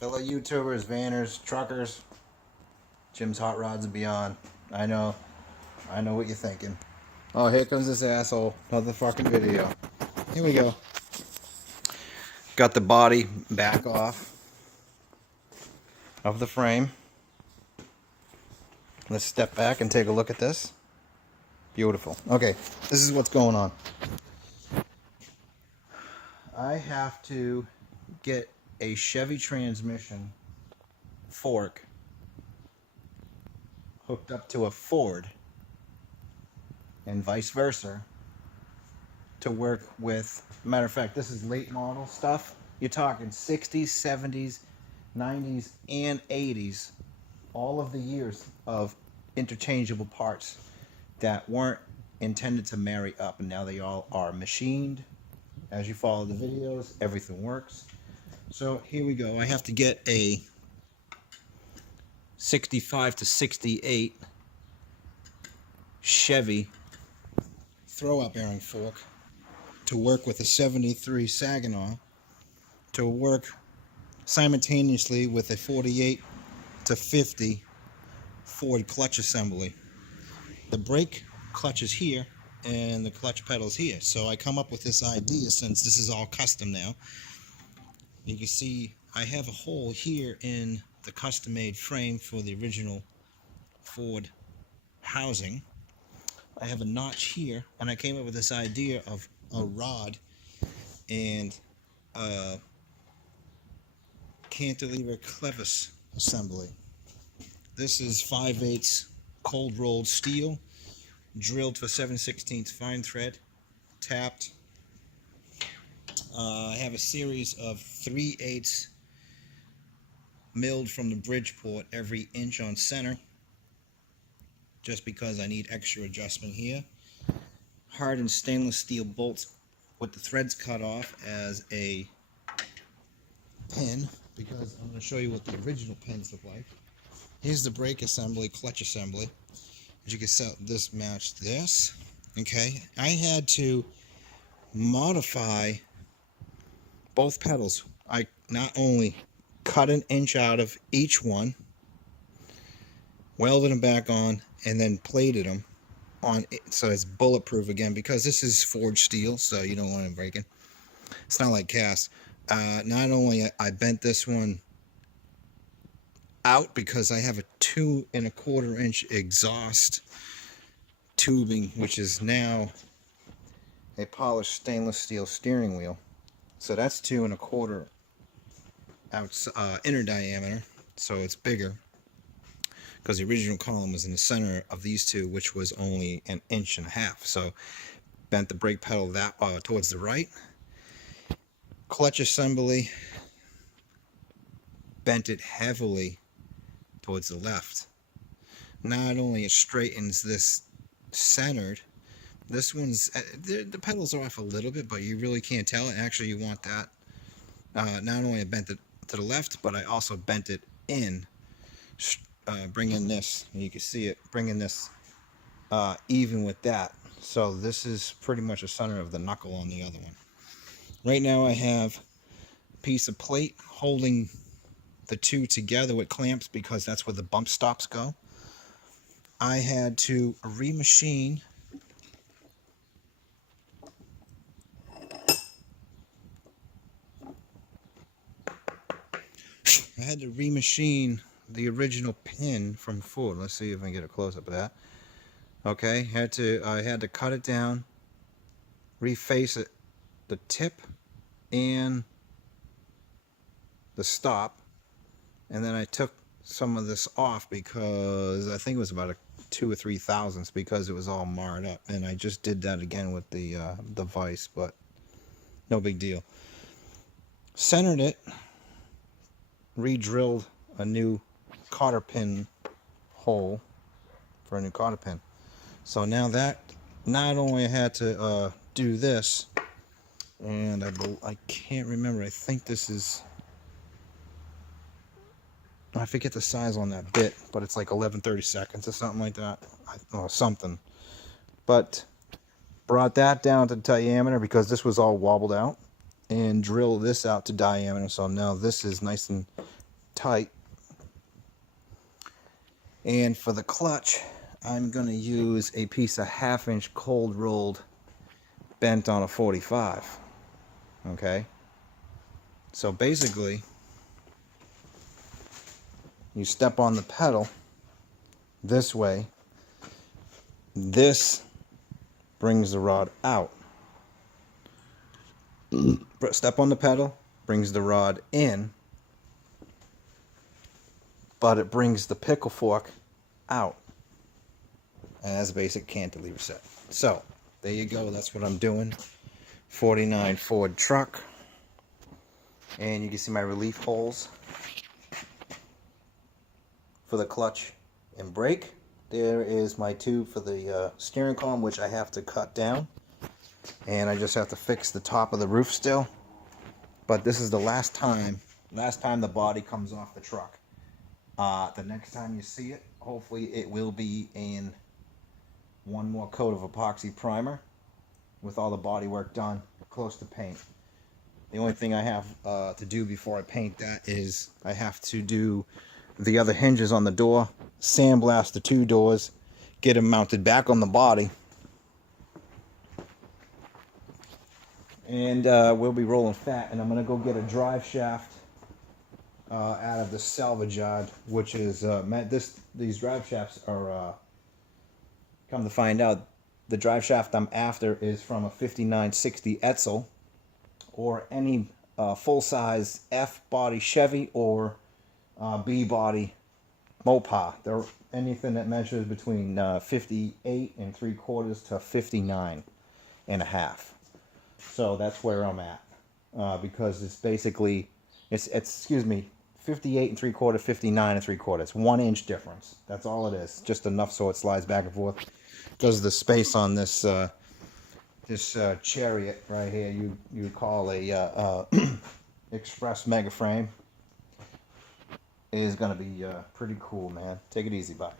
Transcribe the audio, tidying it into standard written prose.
Fellow YouTubers, vanners, truckers, Jim's Hot Rods and Beyond. I know what you're thinking. Oh, here comes this asshole. Another fucking video. Here we go. Got the body back off of the frame. Let's step back and take a look at this. Beautiful. Okay, this is what's going on. I have to get a Chevy transmission fork hooked up to a Ford and vice versa to work with. Matter of fact, this is late model stuff. You're talking 60s, 70s, 90s, and 80s. All of the years of interchangeable parts that weren't intended to marry up, and now they all are machined. As you follow the videos, everything works. So here we go. I have to get a 65 to 68 Chevy throw-up bearing fork to work with a 73 Saginaw to work simultaneously with a 48 to 50 Ford clutch assembly. The brake clutch is here and the clutch pedal's here. So I come up with this idea, since this is all custom now. You can see I have a hole here in the custom-made frame for the original Ford housing. I have a notch here, and I came up with this idea of a rod and a cantilever clevis assembly. This is 5/8 cold rolled steel, drilled for 7/16 fine thread, tapped. I have a series of 3/8 milled from the Bridgeport every inch on center, just because I need extra adjustment here. Hardened stainless steel bolts with the threads cut off as a pin, because I'm going to show you what the original pins look like. Here's the brake assembly, clutch assembly. As you can see, this matched this. Okay, I had to modify both pedals. I not only cut an inch out of each one, welded them back on, and then plated them on it so it's bulletproof again, because this is forged steel, so you don't want it breaking. It's not like cast. Not only I bent this one out because I have a 2 1/4 inch exhaust tubing, which is now a polished stainless steel steering wheel. So that's 2 1/4 inner diameter, so it's bigger, because the original column was in the center of these two, which was only 1.5 inches. So bent the brake pedal that towards the right. Clutch assembly, bent it heavily towards the left. Not only it straightens this centered, this one's the pedals are off a little bit, but you really can't tell it. Actually, you want that. Not only I bent it to the left, but I also bent it in, bringing this, and you can see it, bringing this even with that. So this is pretty much the center of the knuckle on the other one. Right now I have a piece of plate holding the two together with clamps, because that's where the bump stops go. I had to remachine the original pin from Ford. Let's see if I can get a close up of that. Okay, I had to cut it down, reface it, the tip and the stop, and then I took some of this off because I think it was about a 2 or 3 thousandths, because it was all marred up, and I just did that again with the vise, but no big deal. Centered it, re-drilled a new cotter pin hole for a new cotter pin. So now that, not only I had to do this, and I can't remember, I think this is, I forget the size on that bit, but it's like 11/32 or something like that, or something. But brought that down to diameter, because this was all wobbled out, and drill this out to diameter. So now this is nice and tight. And for the clutch, I'm going to use a piece of 1/2 inch cold rolled bent on a 45. Okay, so basically you step on the pedal this way, this brings the rod out. Step on the pedal, brings the rod in, but it brings the pickle fork out as a basic cantilever set. So there you go, that's what I'm doing. 49 Ford truck, and you can see my relief holes for the clutch and brake. There is my tube for the steering column, which I have to cut down, and I just have to fix the top of the roof still. But this is the last time the body comes off the truck. The next time you see it, hopefully it will be in one more coat of epoxy primer with all the body work done, close to paint. The only thing I have to do before I paint that is I have to do the other hinges on the door, sandblast the 2 doors, get them mounted back on the body, and we'll be rolling fat. And I'm gonna go get a drive shaft out of the salvage yard, which is these drive shafts are come to find out, the drive shaft I'm after is from a 5960 Etzel or any full-size F body Chevy or B body Mopar. They're anything that measures between 58 3/4 to 59 1/2. So that's where I'm at, because it's basically it's 58 3/4, 59 3/4. It's 1 inch difference. That's all it is. Just enough so it slides back and forth. Because the space on this Chariot right here, you call a Express Mega Frame, is gonna be pretty cool, man. Take it easy, bye.